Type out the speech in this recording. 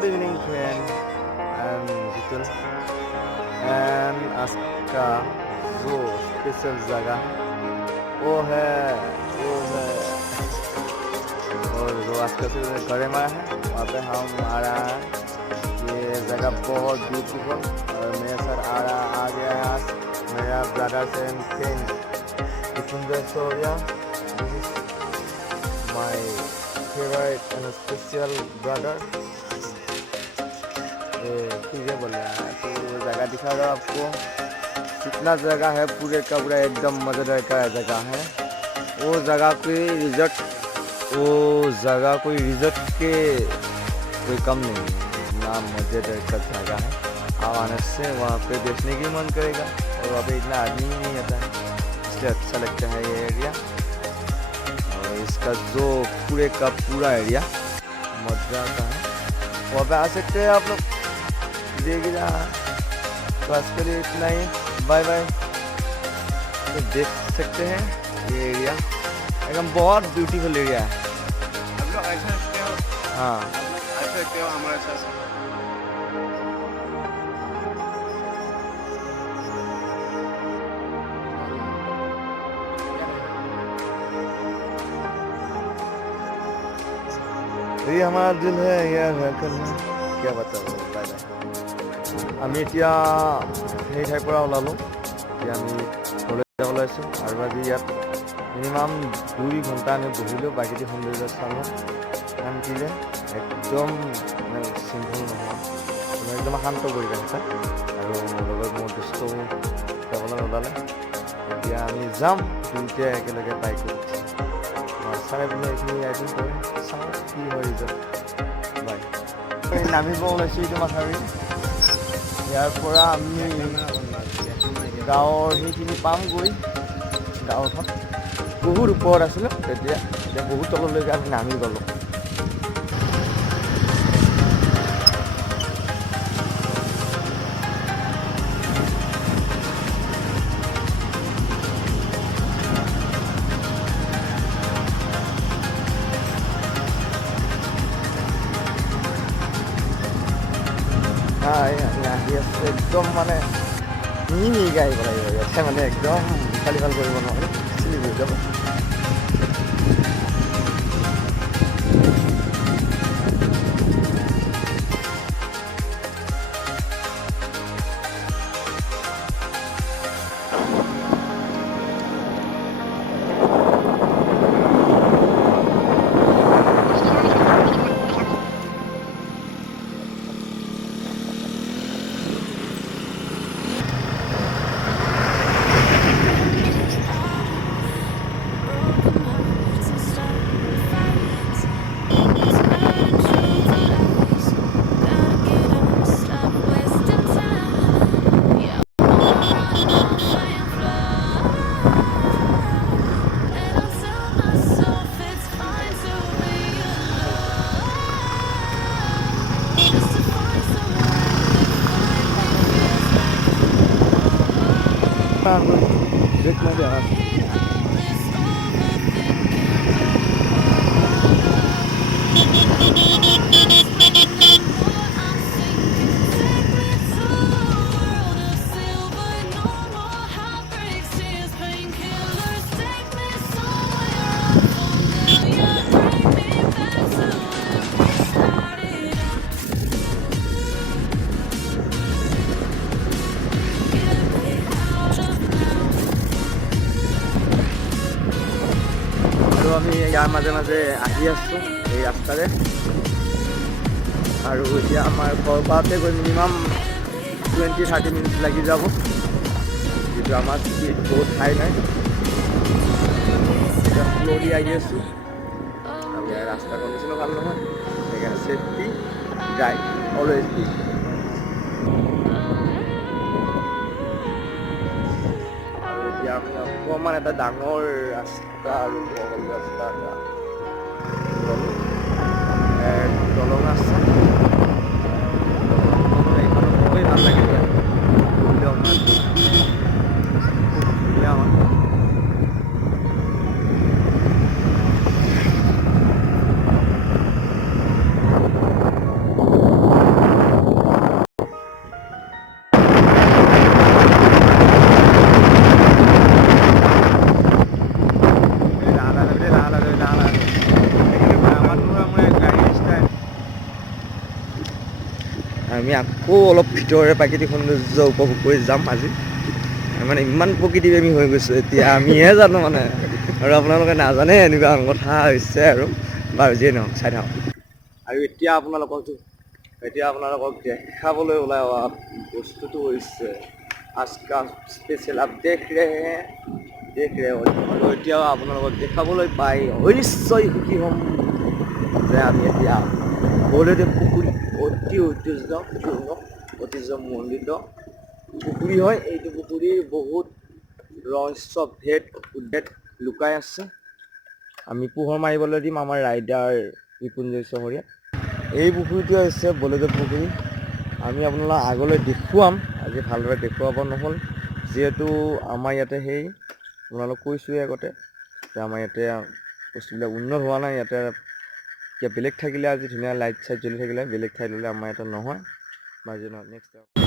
Good evening, friend. I'm Jitul, and आज का जो स्पेशल जगह वो है और जो आज का गरेमा है वहाँ पे हम आ रहा है। ये जगह बहुत ब्यूटीफुल और मेरे साथ आ गया है आज मेरा brothers and friend Jitun's Soria. This is my favorite and special brother. ठीक है बोल रहा है तो जगह दिखा रहा हूँ आपको। कितना जगह है पूरे का पूरा एकदम मज़ेदार का जगह है। वो जगह कोई रिजॉर्ट के कोई कम नहीं है, इतना मज़ेदार का जगह है। आप आने से वहाँ पे देखने की मन करेगा और वहाँ पे इतना आदमी ही नहीं आता है, इसलिए अच्छा लगता है ये एरिया। और इसका जो पूरे का पूरा एरिया मज़ा का है, वहाँ पे आ सकते हैं आप लोग। देखिए जहाँ तो आज के लिए इतना ही, बाय बाय। तो देख सकते हैं ये एरिया एकदम बहुत ब्यूटीफुल एरिया है। आप लोग ऐसा सकते हो, हाँ आप लोग ऐसा सकते हो हमारे साथ। ये हमारा दिल है यार क्या बताओ। Bye bye. আমি এতিয়া সেই ঠাইৰ পৰা ওলালোঁ। এতিয়া আমি ঘৰলৈ যাব ওলাইছোঁ আৰু আজি ইয়াত মিনিমাম 2 ঘণ্টা আমি বহিলোঁ, প্ৰাকৃতিক সৌন্দৰ্য চালোঁ। শান্তিৰে একদম মানে শৃংখল নোহোৱা একদম শান্ত পৰিৱেশ এটা। আৰু লগত মোৰ দুষ্ট যাবলৈ ওলালে। এতিয়া আমি যাম দুয়োটাই একেলগে বাইকত। চাই পেলাই এইখিনি আইডিং কৰি চাওঁ কি হয় ৰিজল্ট। বাই। নামিব ওলাইছোঁ এইটো মাথাউৰি। ইয়াৰ পৰা আমি গাঁৱৰ সেইখিনি পামগৈ। গাঁওখন বহুত ওপৰত আছিলোঁ তেতিয়া, এতিয়া বহুত তললৈকে আমি নামি গ'লোঁ। আহি আছে একদম মানে মিহিকৈ আহিব লাগিব ইয়াতে, মানে একদম ইফাল সিফাল কৰিব নোৱাৰি, চিলি হৈ যাব। देखना क्या है আমি ইয়াৰ মাজে মাজে আহি আছোঁ এই ৰাস্তাৰে। আৰু এতিয়া আমাৰ ঘৰ পাওঁতে গৈ মিনিমাম 20-30 মিনিট লাগি যাব, যিটো আমাৰ বহুত ঠাই নাই। এতিয়া স্ল'লি আহি আছোঁ আৰু ইয়াৰ ৰাস্তা কণ্ডিশ্যনো ভাল নহয়, সেইকাৰণে ছেফটি ড্ৰাইভ অলৱেজ বি। এতিয়া আমি অকণমান এটা ডাঙৰ ৰাস্তা আৰু বহল ৰাস্তা এটা দলং আছে। এইখন খুবেই ভাল লাগে ইয়াত, ধুনীয়া হয়। আমি আকৌ অলপ ভিতৰৰে প্ৰাকৃতিক সৌন্দৰ্য উপভোগ কৰি যাম আজি। মানে ইমান প্ৰকৃতিপ্ৰেমী হৈ গৈছোঁ এতিয়া, আমিহে জানো মানে, আৰু আপোনালোকে নাজানে এনেকুৱা কথা হৈছে আৰু। বাৰু যিয়ে নহওক, চাই থাকক। আৰু এতিয়া আপোনালোকক দেখাবলৈ ওলাই অহা বস্তুটো হৈছে আজকা স্পেচিয়েল। আপ দেখ ৰহে हैं, আৰু এতিয়াও আপোনালোকক দেখাবলৈ পাই নিশ্চয় সুখী হ'ম যে আমি এতিয়া বৰদেৱ পুখুৰী, অতি ঐতিহ্যমণ্ডিত পুখুৰী হয়। এইটো পুখুৰীৰ বহুত ৰহস্য উদ্ভেদ লুকাই আছে। আমি পোহৰ মাৰিবলৈ দিম আমাৰ ৰাইডাৰ বিপুঞ্জয় চহৰীয়া। এই পুখুৰীটোৱে হৈছে বলদেৱ পুখুৰী। আমি আপোনালোকক আগলৈ দেখুৱাম, আজি ভালদৰে দেখুৱাব নহ'ল যিহেতু আমাৰ ইয়াতে আপোনালোক কৈছোঁৱেই আগতে যে আমাৰ ইয়াতে বস্তুবিলাক উন্নত হোৱা নাই। ইয়াতে বেলেগ থাকিলে আজি ধুনীয়া লাইট চাইট জ্বলি থাকিলে, বেলেগ ঠাইত হ'লে আমাৰ ইয়াতে নহয়। বা নেক্সট